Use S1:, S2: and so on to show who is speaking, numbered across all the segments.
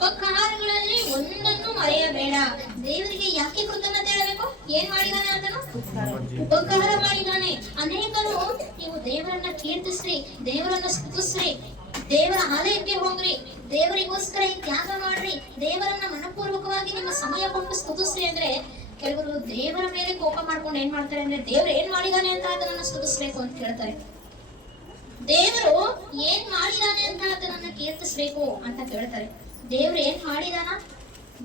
S1: ಉಪಕಾರಗಳಲ್ಲಿ ಒಂದನ್ನು ಮರೆಯಬೇಡ. ದೇವರಿಗೆ ಯಾಕೆ ಕೃತಜ್ಞತೆ ಹೇಳಬೇಕು? ಏನ್ ಮಾಡಿದಾನೆ ಆತನು? ಉಪಕಾರ ಮಾಡಿದಾನೆ. ಅನೇಕರು ನೀವು ದೇವರನ್ನ ಕೀರ್ತಿಸ್ರಿ, ದೇವರನ್ನ ಸ್ತುತಿಸ್ರಿ, ದೇವರ ಆಲಯಕ್ಕೆ ಹೋಗ್ರಿ, ದೇವರಿಗೋಸ್ಕರ ತ್ಯಾಗ ಮಾಡ್ರಿ, ದೇವರನ್ನ ಮನಪೂರ್ವಕವಾಗಿ ನಿಮ್ಮ ಸಮಯ ಕೊಟ್ಟು ಸ್ತುತಿಸ್ರಿ ಅಂದ್ರೆ ಕೆಲವರು ದೇವರ ಮೇಲೆ ಕೋಪ ಮಾಡ್ಕೊಂಡು ಏನ್ ಮಾಡ್ತಾರೆ ಅಂದ್ರೆ, ದೇವ್ರು ಏನ್ ಮಾಡಿದಾನೆ ಅಂತ ಅದನ್ನ ಸ್ತುತಿಸ್ಬೇಕು ಅಂತ ಕೇಳ್ತಾರೆ. ದೇವರು ಏನ್ ಮಾಡಿದಾನೆ ಅಂತ ಅದನ್ನ ಕೀರ್ತಿಸ್ಬೇಕು ಅಂತ ಕೇಳ್ತಾರೆ. ದೇವ್ರು ಏನ್ ಮಾಡಿದಾನ?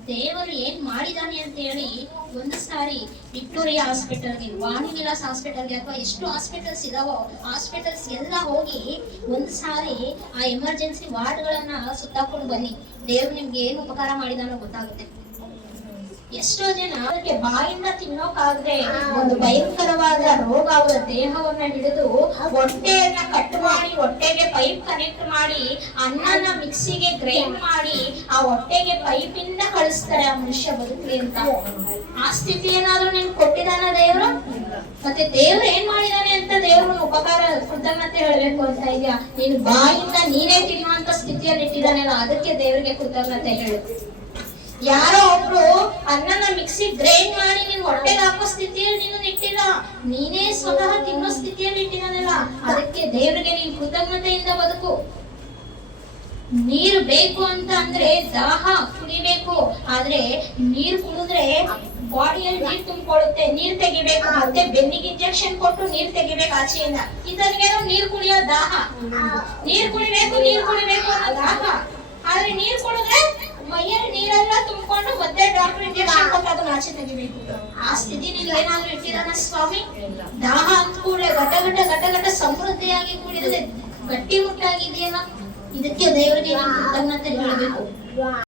S1: ದೇವರು ಏನ್ ಮಾಡಿದಾನೆ ಅಂತ ಹೇಳಿ ಒಂದು ಸಾರಿ ವಿಕ್ಟೋರಿಯಾ ಹಾಸ್ಪಿಟಲ್ಗೆ ವಾಣಿ ವಿಲಾಸ್ ಹಾಸ್ಪಿಟಲ್ಗೆ ಅಥವಾ ಎಷ್ಟು ಹಾಸ್ಪಿಟಲ್ಸ್ ಇದಾವೋ, ಹಾಸ್ಪಿಟಲ್ಸ್ ಎಲ್ಲ ಹೋಗಿ ಒಂದು ಸಾರಿ ಆ ಎಮರ್ಜೆನ್ಸಿ ವಾರ್ಡ್ಗಳನ್ನ ಸುತ್ತಾಕೊಂಡು ಬನ್ನಿ. ದೇವ್ರು ನಿಮ್ಗೆ ಏನು ಉಪಕಾರ ಮಾಡಿದಾನೋ ಗೊತ್ತಾಗುತ್ತೆ. ಎಷ್ಟೋ ಜನ ಅದಕ್ಕೆ ಬಾಯಿಂದ ತಿನ್ನೋಕಾಗದೆ ಒಂದು ಭಯಂಕರವಾದ ರೋಗ ಅವರ ದೇಹವನ್ನ ಹಿಡಿದು ಹೊಟ್ಟೆಯನ್ನ ಕಟ್ ಮಾಡಿ, ಹೊಟ್ಟೆಗೆ ಪೈಪ್ ಕನೆಕ್ಟ್ ಮಾಡಿ, ಅನ್ನನ ಮಿಕ್ಸಿಗೆ ಗ್ರೈಂಡ್ ಮಾಡಿ ಆ ಹೊಟ್ಟೆಗೆ ಪೈಪ್ ಇಂದ ಕಳಿಸ್ತಾರೆ ಆ ಮನುಷ್ಯ ಬದುಕಲಿ ಅಂತ. ಆ ಸ್ಥಿತಿ ಏನಾದ್ರೂ ನೀನ್ ಕೊಟ್ಟಿದಾನ ದೇವ್ರು? ಮತ್ತೆ ದೇವ್ರು ಏನ್ ಮಾಡಿದಾನೆ ಅಂತ ದೇವ್ರ ಉಪಕಾರ ಕೃತಜ್ಞತೆ ಹೇಳ್ಬೇಕು ಅಂತ ಇದೆಯಾ? ನೀನು ಬಾಯಿಂದ ನೀನೇ ತಿನ್ನುವಂತ ಸ್ಥಿತಿಯಲ್ಲಿ ಇಟ್ಟಿದಾನೆ ಅದಕ್ಕೆ ದೇವರಿಗೆ ಕೃತಜ್ಞತೆ ಹೇಳು. ಯಾರೋ ಒಬ್ರು ಅನ್ನನ ಮಿಕ್ಸಿ ಗ್ರೈಂಡ್ ಮಾಡಿ ನೀನ್ ಹೊಟ್ಟೆಗೆ ಹಾಕೋ ಸ್ಥಿತಿಯಲ್ಲಿ ನೀನು ಇಟ್ಟಿಲ್ಲ ನೀನೇ ಸ್ವತಃ ತಿನ್ನೋ ಸ್ಥಿತಿಯಲ್ಲಿ ಇಟ್ಟಿರೋದಿಲ್ಲ. ಅದಕ್ಕೆ ದೇವರಿಗೆ ನೀನ್ ಕೃತಜ್ಞತೆಯಿಂದ ಬದುಕು. ನೀರು ಬೇಕು ಅಂತ ಅಂದ್ರೆ ದಾಹ ಕುಡಿಬೇಕು. ಆದ್ರೆ ನೀರು ಕುಡಿದ್ರೆ ಬಾಡಿಯಲ್ಲಿ ನೀರ್ ತುಂಬಿಕೊಳ್ಳುತ್ತೆ. ನೀರ್ ತೆಗಿಬೇಕು. ಮತ್ತೆ ಬೆನ್ನಿಗೆ ಇಂಜೆಕ್ಷನ್ ಕೊಟ್ಟು ನೀರ್ ತೆಗಿಬೇಕು ಆಚೆಯಿಂದ. ಇದನ್ನೇನೋ ನೀರ್ ಕುಡಿಯೋ ದಾಹ. ನೀರ್ ಕುಡಿಬೇಕು ನೀರ್ ಕುಡಿಬೇಕು ಅನ್ನೋ ದಾಹ. ಆದ್ರೆ ನೀರ್ ಕುಡಿದ್ರೆ ಮೈಯಲ್ಲಿ ಡಾಕ್ಟರ್ ಇಂಜೆಕ್ಷನ್ ಕೊಟ್ಟು ಅದನ್ನ ಆಚೆ ತೆಗಿಬೇಕು? ಆ ಇಟ್ಟಿದಾನ ಸ್ವಾಮಿ? ದಾಹ ಅಂತ ಕೂಡಲೇ ಘಟ ಘಟ ಘಟ ಘಟ ಸಮೃದ್ಧಿಯಾಗಿ ಕೂಡಿದ್ರೆ ಗಟ್ಟಿಮುಟ್ಟಾಗಿದೆಯಲ್ಲ ಇದಕ್ಕೆ ದೇವರಿಗೆ ಕೃತಜ್ಞತೆ ಹೇಳಬೇಕು.